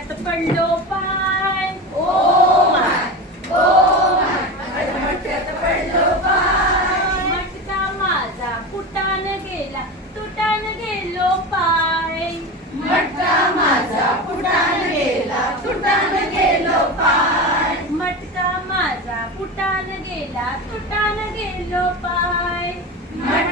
पडलो पाय. Oh my. Oh my. मटक्यात पडलो पाय. मटका माझा फुटान गेला तुटान गेलो पाय. मटका माझा फुटान गेला तुटान गेलो पाय. मटका माझा फुटान गेला तुटान गेलो पाय. मटका